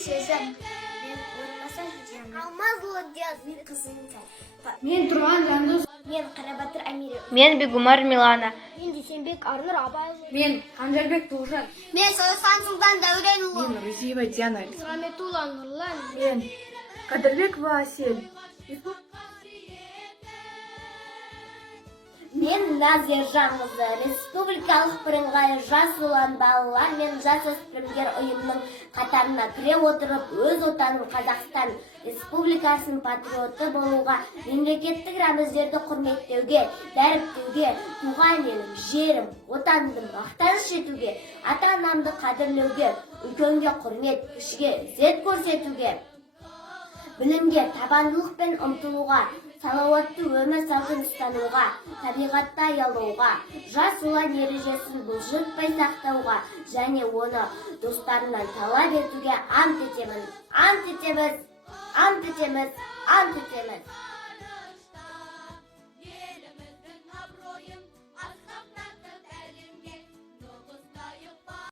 сезім. Мен Орынбасар Жанна. Алмазұлы Диас. Мен Қызылтай. Мен Тұрған Жандос. Мен Қарабатыр Амиров. Мен Бегумар Милана. Мен Дүйсенбек Арнұр Абайұлы. Мен Қанжарбек Тоғжан. Мен Сойсан Сұлтан Дәуренұлы. Мен Рузиева Диана. Раметулла Нұрлан. Мен Қадырбекова Әсел. Мен Назия Жаңызы, республикалық бірыңғай жас ұлан балалар мен жасөспірімдер ұйымның қатарына кіре отырып, өз отаным Қазақстан Республикасының патриоты болуға, мемлекеттік рәміздерді құрметтеуге, дәріптеуге, туған елім, жерім, отанымды мақтаныш етуге, ата-анамды қадірлеуге, үлкенге құрмет, кішіге ізет көрсетуге, білімге табандылықпен ұмтылуға, салауатты өмір салтын ұстануға, табиғатты аялауға, жас ұлан ережесін бұлжытпай сақтауға және оны достарынан талап етуге ант етемін. Ант етеміз, ант етеміз, ант етеміз.